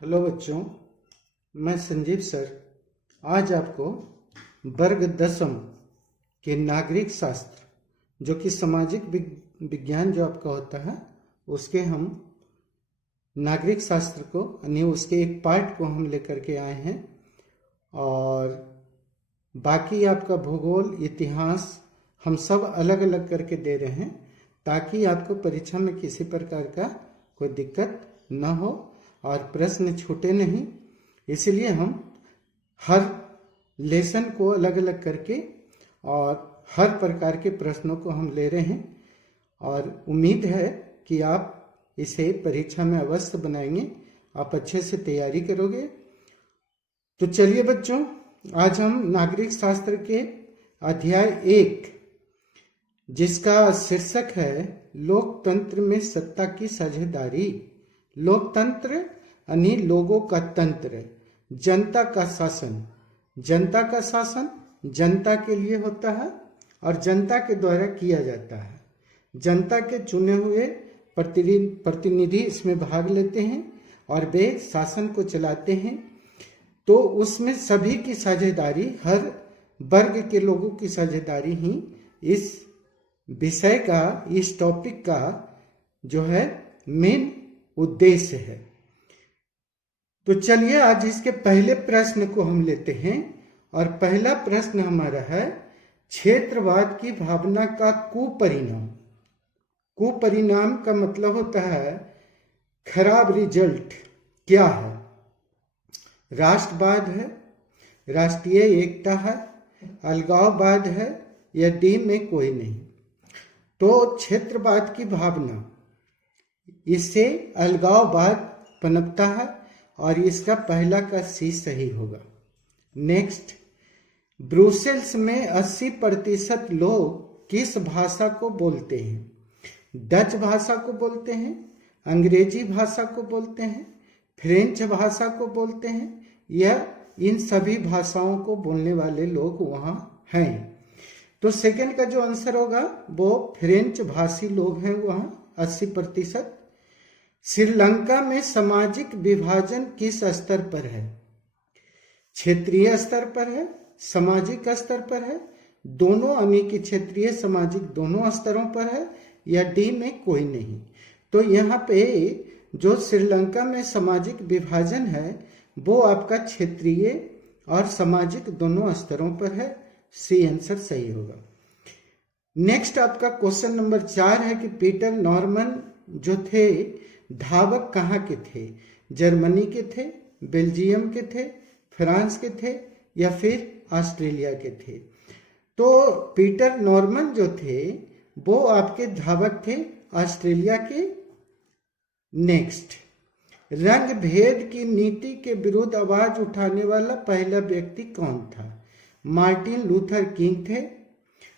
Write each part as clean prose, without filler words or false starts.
Hello बच्चों, मैं Sanjeev sir आज आपको वर्ग 10वीं के नागरिक शास्त्र जो कि सामाजिक विज्ञान जो आपका होता है उसके हम नागरिक शास्त्र को यानी उसके एक पार्ट को हम लेकर के आए हैं। और बाकी आपका भूगोल, इतिहास हम सब अलग अलग करके दे रहे हैं ताकि आपको परीक्षा में किसी प्रकार का कोई दिक्कत न हो और प्रश्न छूटे नहीं। इसलिए हम हर लेसन को अलग अलग करके और हर प्रकार के प्रश्नों को हम ले रहे हैं और उम्मीद है कि आप इसे परीक्षा में अवश्य बनाएंगे, आप अच्छे से तैयारी करोगे। तो चलिए बच्चों, आज हम नागरिक शास्त्र के अध्याय 1 जिसका शीर्षक है लोकतंत्र में सत्ता की साझेदारी। लोकतंत्र यानी लोगों का तंत्र, जनता का शासन। जनता का शासन जनता के लिए होता है और जनता के द्वारा किया जाता है। जनता के चुने हुए प्रतिनिधि इसमें भाग लेते हैं और वे शासन को चलाते हैं। तो उसमें सभी की साझेदारी, हर वर्ग के लोगों की साझेदारी ही इस विषय का, इस टॉपिक का जो है मेन उद्देश्य है। तो चलिए आज इसके पहले प्रश्न को हम लेते हैं और पहला प्रश्न हमारा है क्षेत्रवाद की भावना का कुपरिणाम। कुपरिणाम का मतलब होता है खराब रिजल्ट क्या है। राष्ट्रवाद है, राष्ट्रीय एकता है, अलगाववाद है या डी में कोई नहीं। तो क्षेत्रवाद की भावना, इससे अलगाववाद पनपता है और इसका पहला का सी सही होगा। नेक्स्ट, ब्रुसेल्स में 80% लोग किस भाषा को बोलते हैं? डच भाषा को बोलते हैं, अंग्रेजी भाषा को बोलते हैं, फ्रेंच भाषा को बोलते हैं या इन सभी भाषाओं को बोलने वाले लोग वहाँ हैं। तो सेकंड का जो आंसर होगा वो फ्रेंच भाषी लोग हैं वहाँ 80%। श्रीलंका में सामाजिक विभाजन किस स्तर पर है? क्षेत्रीय स्तर पर है, सामाजिक स्तर पर है, दोनों यानी कि क्षेत्रीय सामाजिक दोनों स्तरों पर है या डी में कोई नहीं। तो यहाँ पे जो श्रीलंका में सामाजिक विभाजन है वो आपका क्षेत्रीय और सामाजिक दोनों स्तरों पर है। सी आंसर सही होगा। नेक्स्ट आपका क्वेश्चन नंबर 4 है कि पीटर नॉर्मन जो थे धावक कहाँ के थे? जर्मनी के थे, बेल्जियम के थे, फ्रांस के थे या फिर ऑस्ट्रेलिया के थे? तो पीटर नॉर्मन जो थे वो आपके धावक थे ऑस्ट्रेलिया के। नेक्स्ट, रंग भेद की नीति के विरुद्ध आवाज उठाने वाला पहला व्यक्ति कौन था? मार्टिन लूथर किंग थे,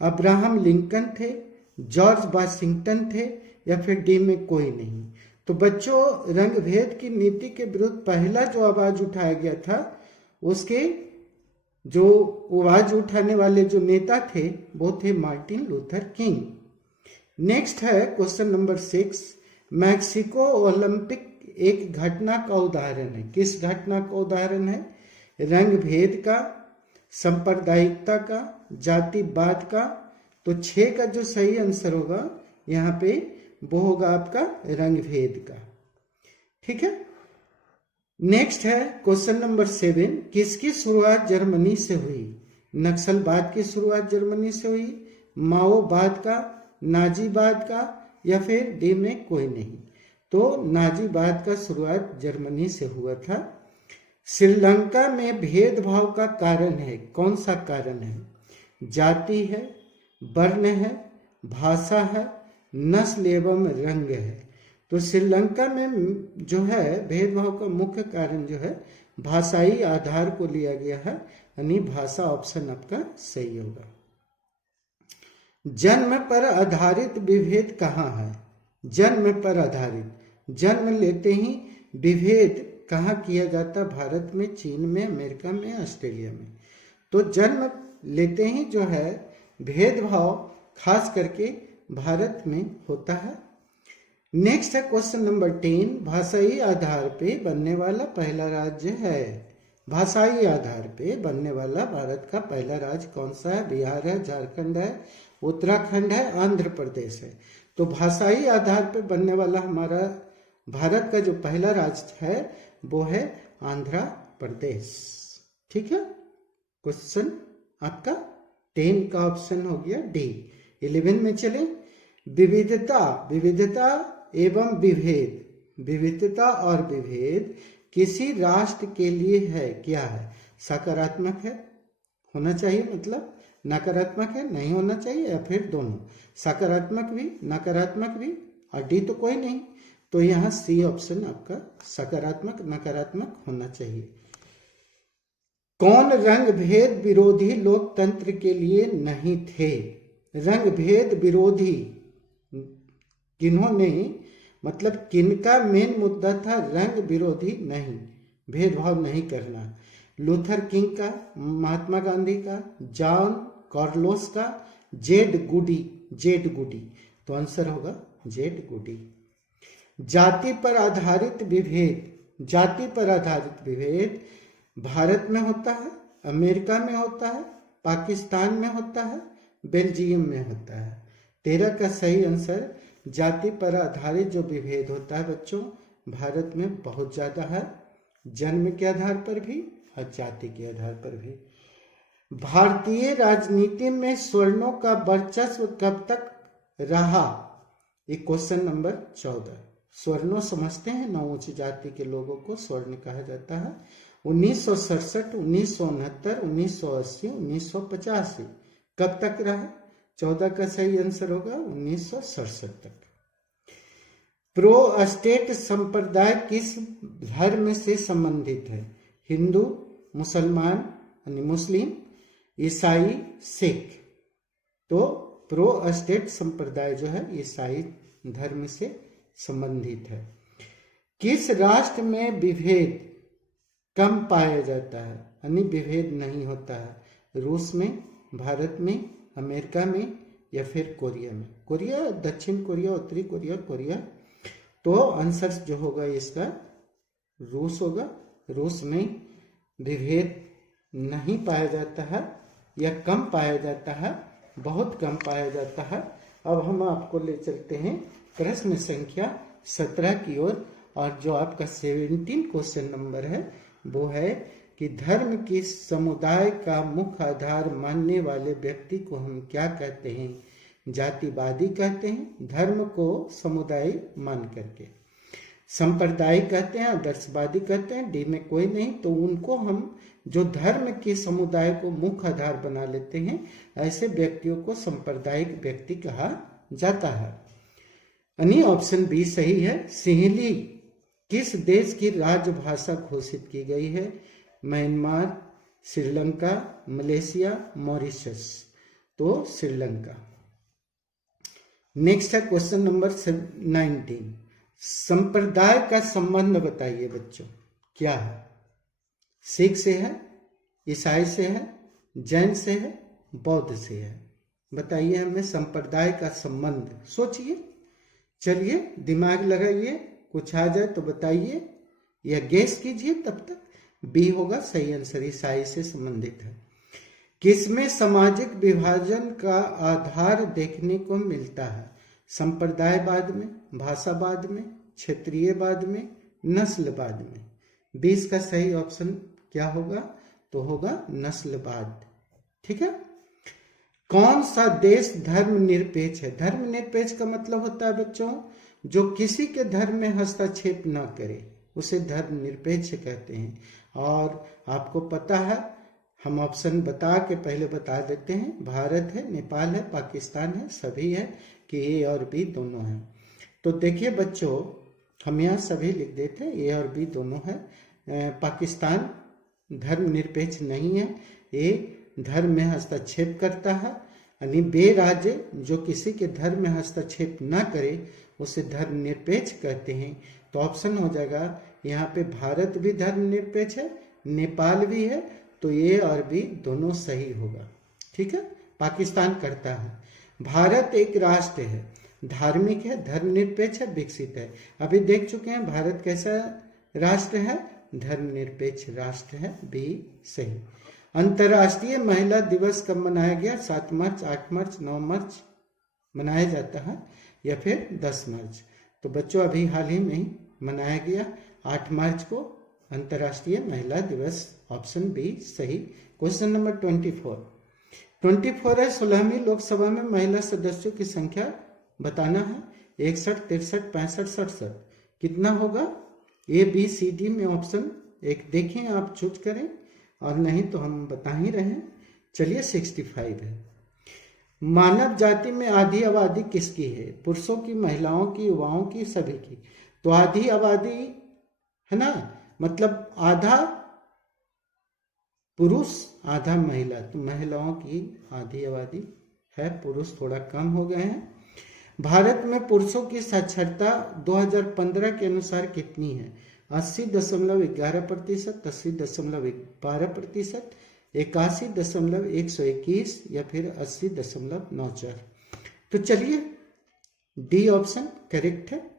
अब्राहम लिंकन थे, जॉर्ज वाशिंगटन थे या फिर डी में कोई नहीं। तो बच्चों, रंग भेद की नीति के विरुद्ध पहला जो आवाज उठाया गया था उसके जो आवाज उठाने वाले जो नेता थे वो थे मार्टिन लूथर किंग। नेक्स्ट है क्वेश्चन नंबर 6, मैक्सिको ओलंपिक एक घटना का उदाहरण है। किस घटना का उदाहरण है? रंग भेद का, सांप्रदायिकता का, जातिवाद का। तो 6 का जो सही आंसर होगा यहाँ पे वो होगा आपका रंग भेद का। ठीक है। नेक्स्ट है क्वेश्चन नंबर 7, किसकी शुरुआत जर्मनी से हुई? नक्सलवाद की शुरुआत जर्मनी से हुई, माओवाद का, नाजीवाद का या फिर डी में कोई नहीं। तो नाजीवाद का शुरुआत जर्मनी से हुआ था। श्रीलंका में भेदभाव का कारण है, कौन सा कारण है? जाति है, वर्ण है, भाषा है, नस्ल एवं रंग है। तो श्रीलंका में जो है भेदभाव का मुख्य कारण जो है भाषाई आधार को लिया गया है, यानी भाषा ऑप्शन आपका सही होगा। जन्म पर आधारित विभेद कहाँ है? जन्म पर आधारित, जन्म लेते ही विभेद कहाँ किया जाता? भारत में, चीन में, अमेरिका में, ऑस्ट्रेलिया में। तो जन्म लेते ही जो है भेदभाव खास करके भारत में होता है। नेक्स्ट है क्वेश्चन नंबर 10, भाषाई आधार पे बनने वाला पहला राज्य है। भाषाई आधार पे बनने वाला भारत का पहला राज्य कौन सा है? बिहार है, झारखंड है, उत्तराखंड है, आंध्र प्रदेश है। तो भाषाई आधार पे बनने वाला हमारा भारत का जो पहला राज्य है वो है आंध्र प्रदेश। ठीक है, क्वेश्चन आपका 10 का ऑप्शन हो गया डी। 11 में चले, विविधता, विविधता एवं विभेद, विविधता और विभेद किसी राष्ट्र के लिए है, क्या है? सकारात्मक है होना चाहिए, मतलब नकारात्मक है नहीं होना चाहिए, या फिर दोनों, सकारात्मक भी नकारात्मक भी, और डी तो कोई नहीं। तो यहाँ सी ऑप्शन आपका सकारात्मक नकारात्मक होना चाहिए। कौन रंग भेद विरोधी लोकतंत्र के लिए नहीं थे? रंग भेद विरोधी किन्होंने, मतलब किनका मेन मुद्दा था रंग विरोधी नहीं, भेदभाव नहीं करना? लूथर किंग का, महात्मा गांधी का, जॉन कार्लोस का, जेड गुडी, जेड गुडी। तो आंसर होगा जेड गुडी। जाति पर आधारित विभेद, जाति पर आधारित विभेद भारत में होता है, अमेरिका में होता है, पाकिस्तान में होता है, बेल्जियम में होता है। 13 का सही आंसर, जाति पर आधारित जो विभेद होता है बच्चों, भारत में बहुत ज्यादा है, जन्म के आधार पर भी और जाति के आधार पर भी। भारतीय राजनीति में स्वर्णों का वर्चस्व कब तक रहा? ये क्वेश्चन नंबर 14। स्वर्णों समझते हैं ना, उच्च जाति के लोगों को स्वर्ण कहा जाता है। 1967, 1969, 1980, 1985 कब तक रहा? 14 का सही आंसर होगा 1967 तक। प्रो स्टेट संप्रदाय किस धर्म से संबंधित है? हिंदू, मुसलमान यानी मुस्लिम, ईसाई, सिख। तो प्रो स्टेट संप्रदाय जो है ईसाई धर्म से संबंधित है। किस राष्ट्र में विभेद कम पाया जाता है, यानी विभेद नहीं होता है? रूस में, भारत में, अमेरिका में, या फिर कोरिया में? कोरिया, दक्षिण कोरिया, उत्तरी कोरिया, कोरिया। तो आंसर जो होगा इसका रूस होगा। रूस में विभेद नहीं पाया जाता है, या कम पाया जाता है, बहुत कम पाया जाता है। अब हम आपको ले चलते हैं प्रश्न संख्या 17 की ओर, और जो आपका 17 क्वेश्चन नंबर है वो है कि धर्म की समुदाय का मुख्य आधार मानने वाले व्यक्ति को हम क्या कहते हैं? जातिवादी कहते हैं, धर्म को समुदाय मान करके। सांप्रदायिक कहते हैं, आदर्शवादी कहते हैं, डी में कोई नहीं। तो उनको हम जो धर्म के समुदाय को मुख्य आधार बना लेते हैं, ऐसे व्यक्तियों को सांप्रदायिक व्यक्ति कहा जाता है। यानी ऑप्शन बी सही है। सिंहली किस देश की राजभाषा घोषित की गई है? Myanmar, Sri Lanka, Malaysia, Mauritius. तो श्रीलंका। नेक्स्ट है क्वेश्चन नंबर 19, संप्रदाय का संबंध बताइए बच्चों, क्या है? सिख से है, ईसाई से है, जैन से है, बौद्ध से है? बताइए हमें संप्रदाय का संबंध। सोचिए, चलिए दिमाग लगाइए, कुछ आ जाए तो बताइए या गेस कीजिए। तब तक बी होगा सही आंसर, ईसाई से संबंधित है। किसमें सामाजिक विभाजन का आधार देखने को मिलता है? संप्रदायवाद में, भाषावाद में, क्षेत्रीयवाद में, नस्लवाद में? 20 का सही ऑप्शन क्या होगा? तो होगा नस्लवाद। ठीक है। कौन सा देश धर्मनिरपेक्ष है? धर्मनिरपेक्ष का मतलब होता है बच्चों जो किसी के धर्म में हस्तक्षेप न करे, उसे धर्मनिरपेक्ष कहते हैं। और आपको पता है, हम ऑप्शन बता के पहले बता देते हैं, भारत है, नेपाल है, पाकिस्तान है, सभी है कि ए और बी दोनों है। तो देखिए बच्चों, हम यहाँ सभी लिख देते हैं, ए और बी दोनों है। पाकिस्तान धर्मनिरपेक्ष नहीं है, ए धर्म में हस्तक्षेप करता है, यानी बे राज्य जो किसी के धर्म में हस्तक्षेप न करे उसे धर्मनिरपेक्ष कहते हैं। तो ऑप्शन हो जाएगा यहाँ पे भारत भी धर्मनिरपेक्ष है, नेपाल भी है, तो ए और बी दोनों सही होगा। ठीक है। पाकिस्तान करता है। भारत एक राष्ट्र है, धार्मिक है, धर्मनिरपेक्ष है, विकसित है। अभी देख चुके हैं भारत कैसा राष्ट्र है, धर्मनिरपेक्ष राष्ट्र है, बी सही। अंतर्राष्ट्रीय महिला दिवस कब मनाया गया? 7 मार्च, 8 मार्च, 9 मार्च मनाया जाता है या फिर 10 मार्च? तो बच्चों अभी हाल ही में ही मनाया गया 8 मार्च को अंतर्राष्ट्रीय महिला दिवस, ऑप्शन बी सही। क्वेश्चन नंबर 24 है 16वीं लोकसभा में महिला सदस्यों की संख्या बताना है। 61, 63, 65, 67 कितना होगा? ए बी सी डी में ऑप्शन एक देखें, आप चूज करें, और नहीं तो हम बता ही रहे हैं। चलिए 65 है। मानव जाति में आधी आबादी किसकी है? पुरुषों की, महिलाओं की, युवाओं की, सभी की। तो आधी आबादी है ना, मतलब आधा पुरुष आधा महिला, तो महिलाओं की आधी आबादी है, पुरुष थोड़ा कम हो गए हैं। भारत में पुरुषों की साक्षरता 2015 के अनुसार कितनी है? 80.11%, 80.12%, 81.121 या फिर 80.94। तो चलिए डी ऑप्शन करेक्ट है।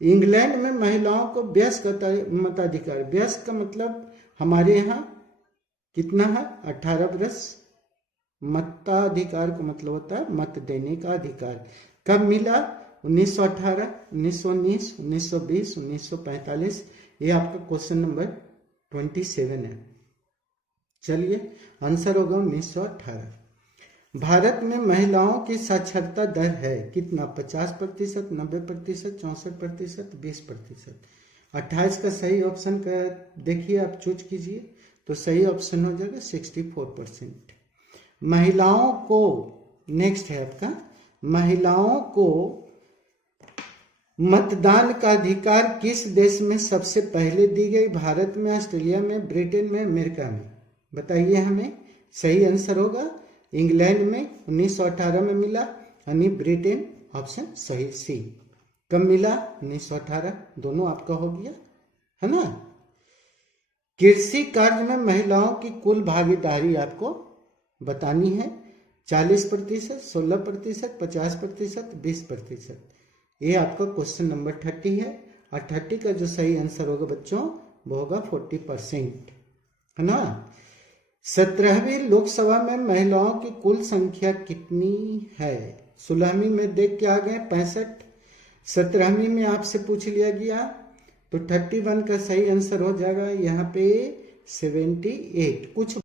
इंग्लैंड में महिलाओं को वयस्क मताधिकार, वयस्क का मतलब हमारे यहाँ कितना है? 18 वर्ष। मताधिकार का मतलब होता है मत देने का अधिकार। कब मिला? 1918, 1919, 1920, 1945। ये आपका क्वेश्चन नंबर 27 है। चलिए आंसर होगा 1918। भारत में महिलाओं की साक्षरता दर है कितना? 50%, 90%, 64%, 20%। 28 का सही ऑप्शन का देखिए, आप चूज कीजिए तो सही ऑप्शन हो जाएगा 64%। महिलाओं को, नेक्स्ट है आपका, महिलाओं को मतदान का अधिकार किस देश में सबसे पहले दी गई? भारत में, ऑस्ट्रेलिया में, ब्रिटेन में, अमेरिका में? बताइए हमें। सही आंसर होगा इंग्लैंड में 1918 में मिला, यानी ब्रिटेन ऑप्शन सही सी। कब मिला? 1918। दोनों आपका हो गया है ना। कृषि कार्य में महिलाओं की कुल भागीदारी आपको बतानी है। 40%, 16%, 50%, 20%। ये आपका क्वेश्चन नंबर 30 है। और 30 का जो सही आंसर होगा बच्चों वो होगा 40%, है ना। 17वीं लोकसभा में महिलाओं की कुल संख्या कितनी है? 16वीं में देख के आ गए 65, 17वीं में आपसे पूछ लिया गया, तो 31 का सही आंसर हो जाएगा यहाँ पे 78। कुछ